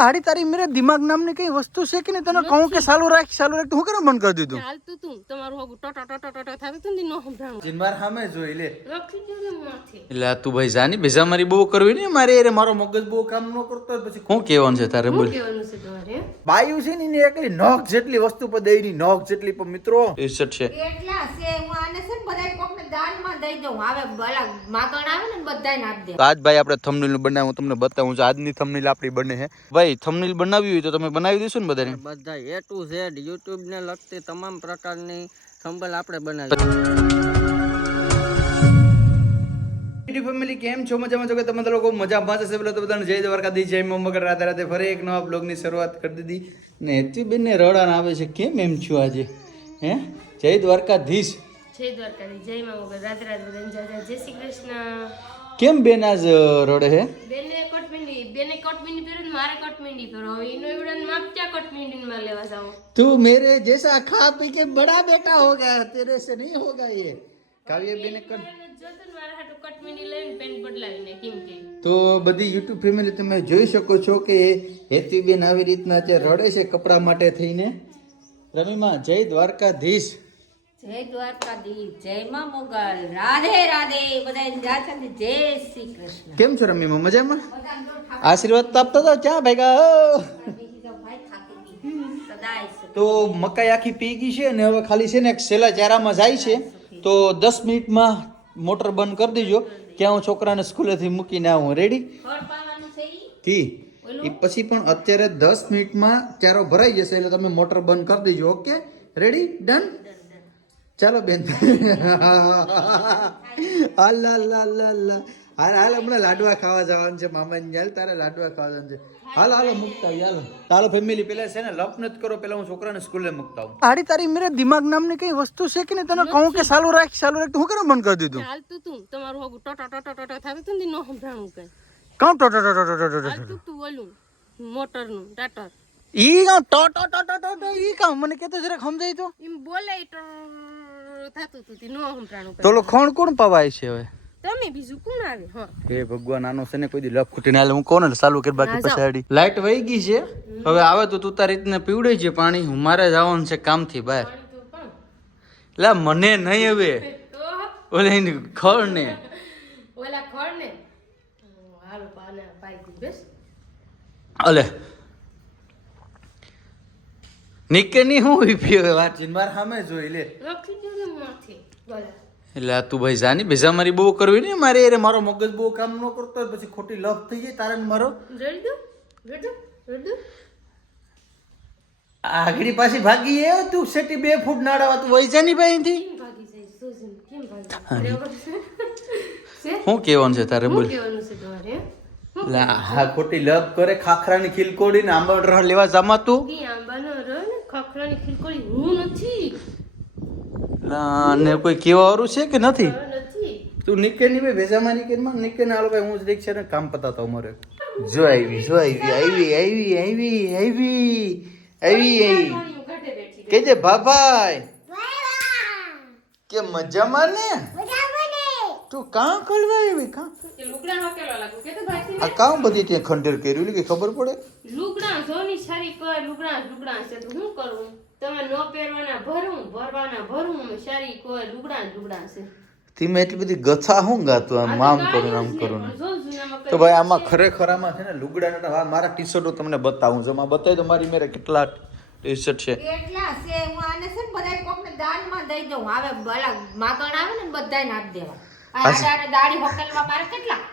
તારી તારી મેરે દિમાગ નામની કઈ વસ્તુ છે કે નહીં? તને કહું કે સાલું રાખ સાલું રાખ હું કરે બંધ કરી દીધું? ચાલતું તું તમારું હોગું ટોટો ટોટો ટોટો થતું હતું ને સંભળાણું જીનવાર સામે જોઈ લે. રાખી દીધું માથે. એટલે તું ભાઈ જાની બેજા મારી બહુ કરવી નહીં મારે અરે મારો મગજ બહુ કામ ન કરતો પછી હું કહેવાનું છે તારે બોલ. શું કહેવાનું છે તમારે? બાયુ છે ને એકલી નખ જેટલી વસ્તુ પર દઈ ની નખ જેટલી પર મિત્રો. ઈસટ છે એટલા છે હું આને છે ને બધાય કોકને દાનમાં દઈ દઉં. હવે ભલા માગણ આવે ને બધાય આપી દે. તો આજ ભાઈ આપણે થંબનેલ બનાવ હું તમને બતાવું. છું આજની થંબનેલ આપણી બને છે. ભાઈ થંબનેલ બનાવી હોય તો તમે બનાવી દેશો ને બધાને? બધા એ ટુ ઝેડ યુટ્યુબ ને લગતી તમામ પ્રકારની સંભળ આપણે બનાવી ફેમિલી કેમ છો? મજામાં છો? કે તમે લોકો મજામાં જશે પેલા તો બધાને જય દ્વારકાધીશ જય મમ્મગર રાતે રાતે ફરી એક નવા બ્લોગની શરૂઆત કરી દીધી. ને હેતુબેન ને આવે છે. કેમ એમ છું આજે? હે? જય દ્વારકાધીશ. જય દ્વારકાની જય માં રાત રાત જય શ્રી કૃષ્ણ. કેમ બેન આજ રડે હે? બેને કોટ બેને કોટ મીંડી મારે કોટ મીંડી પહેરો હવે ઈનો ઈવડન માપ ક્યાં કોટમાં લેવા જાવ? તું મેરે જેસા ખા પી કે બડા બેટા હોગા તેરે સે નહીં હોગા યે કાવ્ય બેને કોટ તો બધી યુટ્યુબ ફેમિલી તમે જોઈ શકો છો કે હેતી બેન આવી રીતના જે રડે છે કપડા માટે થઈને. રમીમાં જય દ્વારકાધીશ. જય દ્વારકાધી જય માં મોગલ રાધે રાધે બધાય જય શ્રી કૃષ્ણ. કેમ છો રમીમાં મજામાં? આશીર્વાદ તો આપતા હતો ક્યાં ભેગા. તો મકાઈ આખી પી ગઈ છે અને હવે ખાલી છે ને સેલા ચારામાં જાય છે. તો દસ મિનિટમાં મોટર બંધ કરી દેજો. ક્યાં હું છોકરાને સ્કૂલેથી મૂકીને આવું. રેડી? કી? એ પછી પણ અત્યારે દસ મિનિટમાં ચારો ભરાઈ જશે એટલે તમે મોટર બંધ કરી દેજો. ઓકે રેડી ડન ચાલો બેન અલ્લા અલ્લા અલ્લા અલ્લા હાલ હાલ હમણાં લાડવા ખાવા જવાનું છે મામાની હાલ તારે લાડવા ખાવા જવાનું છે હાલ હાલો મુકતા આવી હાલો તારો ફેમિલી પેલા છે ને લપ નથી કરો પેલા હું છોકરાને સ્કૂલે મુકતા હું તારી તારી મેરે દિમાગ નામની કઈ વસ્તુ છે કે નહીં તને કહું કે સાલું રાખ સાલું રાખ તું શું કરે બંધ કરી દીધું હાલતું તું તમારું હોગું ટોટો ટોટો ટોટો થાતું તું ને નો સંભળાણું કઈ કામ ટો ટોટો ટોટો ટો ટો ટો ટો હાલતું તું ઓલું મોટરનું ટાટર ઈ કામ ટોટો ટોટો ટો ટો ટો ટો ઈ કામ મને કેતો જરાક સમજાય તો એમ બોલે ટર થતું હતું તે નો સંભળાણું તો લો ખોણ કોણ પવાય છે હવે? તમે બીજું કોણ આવે? હા. હે ભગવાન આનો છે ને કોઈ દી લખ ખૂટીને હાલે. હું કોને ચાલુ કરી બાકી પછાડી. લાઈટ વહી ગઈ છે. હવે આવે તો તું તારી રીતને પીવડે છે પાણી. હું મારે જવાનું છે કામથી બહાર. લા મને નહીં હવે. ઓલે એની ખળ ને ઓલા ખળ ને હાલો પાને પાઈ બેસ. અલે નિકે ની હું પીવે વાત? માર સામે જોઈ લે. એટલે આ તું ભાઈ જાની ભેજા મારી બહુ કરવી નહીં મારે અરે મારો મગજ બહુ કામ ન કરતો હોય પછી ખોટી લપ થઈ જાય તારે મારો? રેડી દો રેડી રેડી આગળી પાછી ભાગી એ તું સેટી બે ફૂટ નાડાવા તું વહી જાની ભાઈથી કેમ ભાગી જાય? સોજન કેમ ભાગી બરાબર છે. શું કહેવાનું છે તારે? બોલ. શું કહેવાનું લા હા ખોટી લપ કરે ખાખરાની ખીલકોડી ને આંબા રહ લેવા જમાતું આંબાનો રહ ને ખખરાની હું નથી. ને કોઈ કેવા વાળું છે કે નથી? તું નિકે ની ભાઈ ભેજામાં નિકે માં નિકે આલો ભાઈ હું જ રિક્ષા ને કામ પતાતો અમારે. જો આવી જો આવી આવી આવી આવી આવી આવી. આવી હું કે જે ભાભાઈ કે મજામાં ને? તું કાં કલવા આવી? કાં? કે લુગડા કેલો લાગુ. કે તો ભાઈ આ કામ બધી ત્યાં ખંડેર કર્યું એટલે કે ખબર પડે? લુગડા જોની સારી કોઈ લુગડા લુગડા છે તો હું કરું? તમે નો પહેરવાના ભરું ભરવાના ભરું સારી કોઈ લુગડા લુગડા છે. ધીમે એટલી બધી ગથા હું ગાતું આમ આમ કરું આમ કરું ને. તો ભાઈ આમાં ખરેખર આમાં છે ને લુગડા મારા ટી શર્ટો તમને બતાવું છું. આમાં બતાવી તો મારી મેરે કેટલા ટી શર્ટ છે. એટલા છે? હું આને છે ને બધાય કોકને દાનમાં દઈ દઉં. હવે ભલા માગણ આવે ને બધાય આપી દેવા.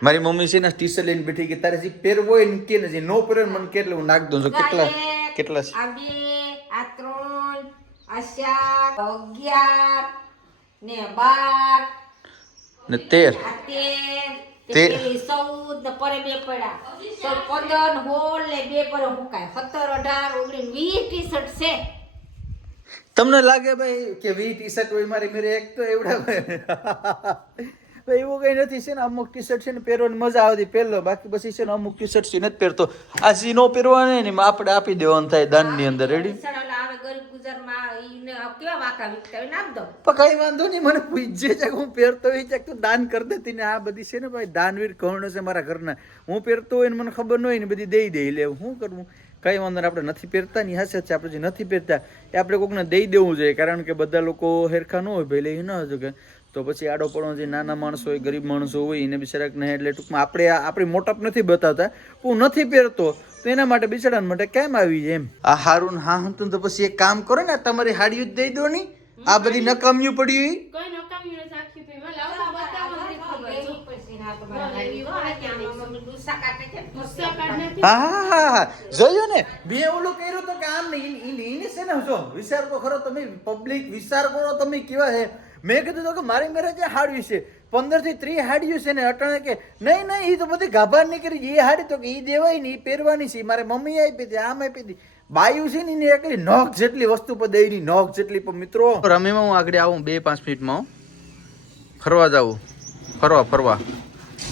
મારે મમ્મી છે ને ટી શર્ટ લઈને બેઠી કે તારે જે પહેરવો હોય ને કે નથી નો પહેરવો મને કેટલે હું નાખ દઉં. છું કેટલા કેટલા છે? આ બે આ ત્રણ આ ચાર અગિયાર ને બાર ને તેર. તેર તે તે- ચૌદ ને પરે બે પડ્યા. તો પંદર હોલ ને બે પર સત્તર અઢાર ઓગણીસ વીસ ટી શર્ટ છે. તમને લાગે ભાઈ કે વી ટી શર્ટ હોય મારી મેરે એક તો એવડા એવું કઈ નથી છે ને અમુક ટી શર્ટ છે ને પહેરવાની મજા આવતી. પહેરલો બાકી પછી છે ને અમુક ટી શર્ટ છે નથી પહેરતો. આ સી નો પહેરવા ને આપણે આપી દેવાનું થાય દાનની અંદર રેડી દો કઈ વાંધો નહીં મને પૂછજે છે હું પહેરતો હોય છે તું દાન કરી દેતી ને આ બધી છે ને ભાઈ દાનવીર કર્ણ છે મારા ઘરના. હું પહેરતો હોય ને મને ખબર ન હોય ને બધી દઈ દઈ લે શું કરવું કઈ વાંધો આપણે નથી પહેરતા ની હશે છે આપણે જે નથી પહેરતા એ આપણે કોકને દઈ દેવું જોઈએ. કારણ કે બધા લોકો હેરખા ન હોય ભાઈ એ ન હતું કે તો પછી આડો પડો જે નાના માણસો હોય ગરીબ માણસો હોય એને બિચારાક ને એટલે ટૂંકમાં આપણે આપણી મોટપ નથી બતાવતા. હું નથી પહેરતો તો એના માટે બિચારા માટે કેમ આવી એમ? આ હારું હા હું તો પછી એક કામ કરો ને તમારી હાડી જ દઈ દો ની. આ બધી નકામ્યું પડ્યું કોઈ નકામ્યું નથી આખી પી ના જોયું બે ઓલું કર્યું તો કે આમ નહીં છે ને જો વિચાર તો ખરો તમે પબ્લિક વિચાર કરો તમે કેવા છે? મેં કીધું તો કે મારી મેરે જે હાડવી છે. પંદરથી ત્રીસ હાડ્યું છે ને અટાણે કે નહીં નહીં એ તો બધી ગાભા નીકળી એ હાડી તો કે એ દેવાય ને એ પહેરવાની છે. મારે મમ્મી આપી હતી આમ આપી હતી. બાયું છે ને એને એકલી નોખ જેટલી વસ્તુ પર દઈ ની નોખ જેટલી પણ મિત્રો. રમીમાં હું આગળ આવું બે પાંચ મિનિટમાં ફરવા જાવું ફરવા ફરવા.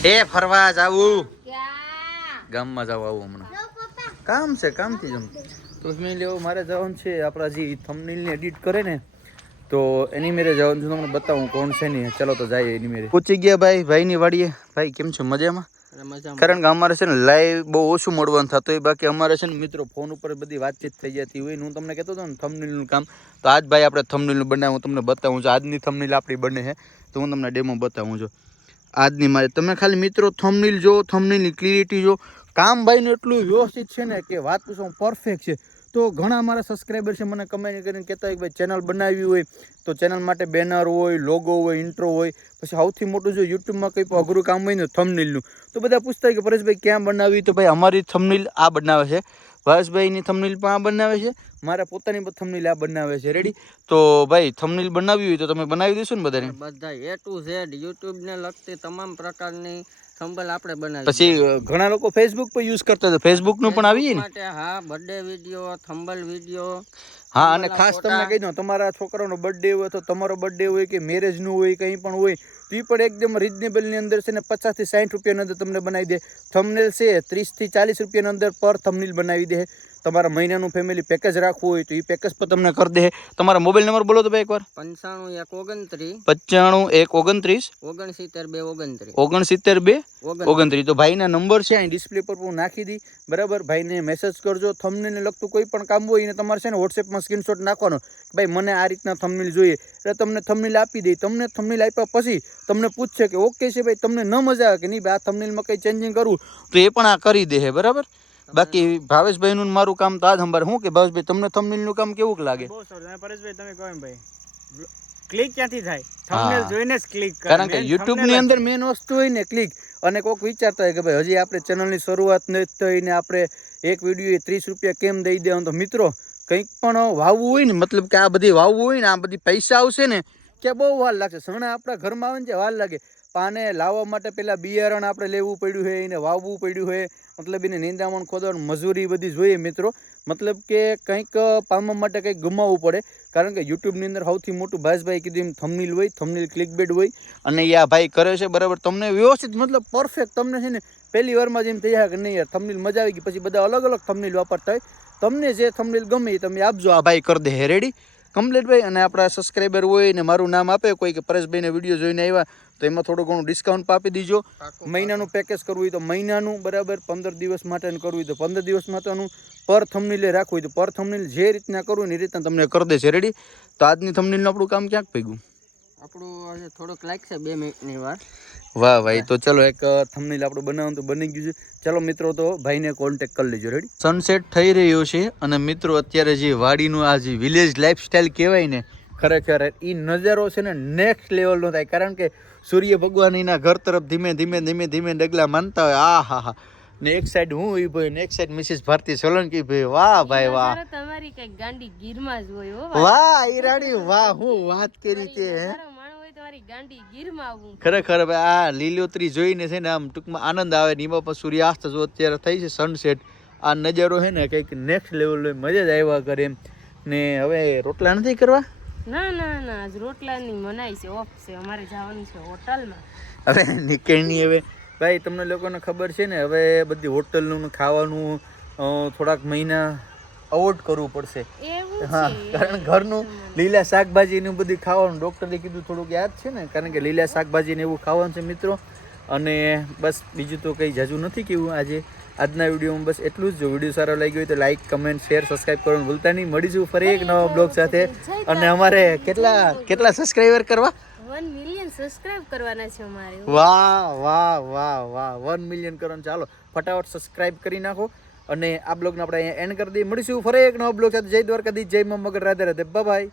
એ ફરવા જાવું ક્યાં? ગામમાં જવા આવું હમણાં. કામ છે કામથી જમ તો મેં લેવો મારે જવાનું છે. આપણા જે થમનીલને એડિટ કરે ને તો એની મેરે જવાનું છે તમને બતાવું કોણ છે ને ચલો તો જઈએ એની મેરે. પૂછી ગયા ભાઈ ભાઈની વાડીએ. ભાઈ કેમ છે? મજામાં? મજામાં. કારણ કે અમારે છે ને લાઈવ બહુ ઓછું મળવાનું થતું હોય બાકી અમારે છે ને મિત્રો ફોન ઉપર બધી વાતચીત થઈ જતી હોય હું તમને કહેતો હતો ને થમનીલનું કામ. તો આજ ભાઈ આપણે થંબનેલનું બનાવું તમને બતાવું છું. આજની થમનીલ આપણી બને છે તો હું તમને ડેમો બતાવું છું. આજની મારે તમે ખાલી મિત્રો થમનીલ જો થમનીલની ક્લિયરિટી જો કામ ભાઈનું એટલું વ્યવસ્થિત છે ને કે વાત પૂછો પરફેક્ટ છે. તો ઘણા મારા સબસ્ક્રાઈબર છે, મને કમેન્ટ કરીને કહેતા હોય કે ભાઈ ચેનલ બનાવી હોય તો ચેનલ માટે બેનર હોય લોગો હોય ઇન્ટ્રો હોય, પછી સૌથી મોટું જો યુટ્યુબમાં કંઈ પણ અઘરું કામ હોય ને થમનીલનું તો બધા પૂછતા હોય કે પરેશભાઈ ક્યાં બનાવી? તો ભાઈ અમારી થમનીલ આ બનાવે છે. ભાવેશભાઈની થમનીલ પણ આ બનાવે છે. મારા પોતાની પણ થમનીલ આ બનાવે છે. રેડી તો ભાઈ થમનીલ બનાવી હોય તો તમે બનાવી દેશો ને બધાને? બધા એ ટુ ઝેડ યુટ્યુબને લગતી તમામ પ્રકારની સંભળ આપણે બનાવી પછી ઘણા લોકો ફેસબુક પર યુઝ કરતા હતા ફેસબુકનું પણ આવી ને. હા બર્થડે વીડિયો થંબલ વીડિયો હા અને ખાસ તમને કહી દઉં તમારા છોકરાનો બર્થડે હોય તો તમારો બર્થડે હોય કે મેરેજનું હોય કંઈ પણ હોય તો એ પણ એકદમ રિઝનેબલની અંદર છે ને પચાસથી સાઠ રૂપિયાની અંદર તમને બનાવી દે. થમનેલ છે ત્રીસથી ચાલીસ રૂપિયાની અંદર પર થમનેલ બનાવી દે. તમારા મહિનાનું ફેમિલી પેકેજ રાખવું હોય તો એ પેકેજ પર તમને કરી દે. તમારા મોબાઈલ નંબર બોલો તો ભાઈ એકવાર. પંચાણું એક ઓગણત્રીસ. પંચાણું એક ઓગણત્રીસ. ઓગણસિત્તેર બે ઓગણત્રીસ. ઓગણસિત્તેર બે ઓગણ ઓગણત્રીસ. તો ભાઈના નંબર છે અહીં ડિસ્પ્લે પર હું નાખી દી. બરાબર? ભાઈને મેસેજ કરજો. થંબનેલને લગતું કોઈ પણ કામ હોય એને તમારે છે ને વોટ્સએપમાં સ્ક્રીનશોટ નાખવાનો ભાઈ મને આ રીતના થમનેલ જોઈએ. એટલે તમને થમનેલ આપી દે. તમને થમનેલ આપ્યા પછી તમને પૂછશે કે ઓકે છે ભાઈ તમને ન મજા આવે કે નહીં? ભાઈ આ થમનેલમાં કંઈ ચેન્જિંગ કરવું તો એ પણ આ કરી દે બરાબર? બાકી ભાવેશભાઈ નું મારું કામ તો આ જ હું કે ભાવેશભાઈ તમને થંબનેલનું કામ કેવું લાગે? બહુ સરસ. અને પરેશભાઈ તમે કહો એમ ભાઈ. ક્લિક ક્યાંથી થાય? થંબનેલ જોઈને જ ક્લિક કરે. કારણ કે યુટ્યુબની અંદર મેન વસ્તુ હોય ને ક્લિક અને કોઈક વિચારતા હોય કે ભાઈ હજી આપણે ચેનલની શરૂઆત નથી થઈ ને આપણે એક વીડિયો ત્રીસ રૂપિયા કેમ દઈ દેવાનું? તો મિત્રો કંઈક પણ વાવવું હોય ને મતલબ કે આ બધી વાવવું હોય ને આ બધી પૈસા આવશે ને કે બહુ વાર લાગશે. સણા આપણા ઘરમાં આવે ને જે વાર લાગે. પાને લાવવા માટે પેલા બિયારણ આપણે લેવું પડ્યું હોય એને વાવવું પડ્યું હોય મતલબ એને નિંદામણ ખોદવાનું મજૂરી બધી જોઈએ મિત્રો. મતલબ કે કંઈક પામવા માટે કંઈક ગુમાવવું પડે. કારણ કે યુટ્યુબની અંદર સૌથી મોટું ભાઈસભાઈ કીધું એમ થમનીલ હોય થમનીલ ક્લિકબેડ હોય. અને એ આ ભાઈ કરે છે, બરાબર. તમને વ્યવસ્થિત મતલબ પરફેક્ટ તમને છે ને પહેલી વારમાં જેમ થઈ જાય કે નહીં યાર થમનીલ મજા આવી ગઈ. પછી બધા અલગ અલગ થમનીલ વાપરતા હોય. તમને જે થમનીલ ગમે એ તમે આપજો. આ ભાઈ કરી દે રેડી કમ્પ્લીટ ભાઈ. અને આપણા સબસ્ક્રાઈબર હોય ને મારું નામ આપે. કોઈ કે પરેશભાઈને વીડિયો જોઈને આવ્યા. તો એમાં થોડું ઘણું ડિસ્કાઉન્ટ આપી દીજો. મહિનાનું પેકેજ કરવું હોય તો મહિનાનું બરાબર પંદર દિવસ માટેનું કરવું હોય તો પંદર દિવસ માટેનું પર થમનીલે રાખવું હોય તો પર થમનીલ જે રીતના કરવું ને એ રીતના તમને કરી દેશે. રેડી તો આજની થમનીલનું આપણું કામ ક્યાંક ભેગું? આપણું આજે થોડુંક લાગશે બે મિનિટની વાર વાહ ભાઈ તો ચલો એક થમનીલ આપણું બનાવવાનું તો બની ગયું છે. ચલો મિત્રો તો ભાઈને કોન્ટેક કરી લેજો. રેડી સનસેટ થઈ રહ્યો છે અને મિત્રો અત્યારે જે વાડીનું આ જે વિલેજ લાઈફસ્ટાઈલ કહેવાય ને ખરેખર એ નજારો છે ને નેક્સ્ટ લેવલનો થાય. કારણ કે સૂર્ય ભગવાન એના ઘર તરફ ધીમે ધીમે ધીમે ધીમે ડગલા માનતા હોય. આ હા હા. ને એક સાઈડ હું ઈ ભાઈ ને એક સાઈડ મિસિસ ભારતી સોલંકી ભાઈ. વાહ ભાઈ વાહ. તમારી કઈ ગાંડી ગીરમાં જ હોય હો વાહ ઈરાણી વાહ હું વાત કરી તે હે. ખરેખર ભાઈ આ લીલોતરી જોઈને છે ને આમ ટૂંકમાં આનંદ આવે ને એમાં પણ સૂર્યાસ્ત જો અત્યારે થઈ છે સનસેટ આ નજારો છે ને કંઈક નેક્સ્ટ લેવલ મજા જ આવ્યા કરે એમ. ને હવે રોટલા નથી કરવા? ના ના ના આજ રોટલાની મનાઈ છે ઓફ છે અમારે જવાનું છે હોટલમાં. હવે નીકળની હવે. ભાઈ તમને લોકોને ખબર છે ને હવે બધી હોટલનું ખાવાનું થોડાક મહિના અવોઇડ કરવું પડશે. હા કારણ ઘરનું લીલા શાકભાજી ને બધું ખાવાનું ડૉક્ટરે કીધું થોડુંક યાદ છે ને કારણ કે લીલા શાકભાજી ને એવું ખાવાનું છે મિત્રો. અને બસ બીજું તો કંઈ જાજુ નથી કેવું આજે. આજના વિડીયોમાં બસ એટલું જ. જો વીડિયો સારો લાગ્યો હોય તો લાઈક કમેન્ટ શેર સબસ્ક્રાઈબ કરવાનું ભૂલતા નહીં. મળીશું ફરી એક નવા બ્લોગ સાથે. અને અમારે કેટલા કેટલા સબસ્ક્રાઈબર કરવા? વન મિલિયન સબસ્ક્રાઇબ કરવાના છે અમારે. વાહ વાહ વાહ વાહ. વન મિલિયન કરવાનું. ચાલો ફટાફટ સબસ્ક્રાઇબ કરી નાખો. અને આ બ્લોગને આપણે અહીંયા એન્ડ કરી દઈએ. મળીશું ફરી એક નવો બ્લોગ સાથે. જય દ્વારકાધી જય મા મગર. રાધે રાધે. બાય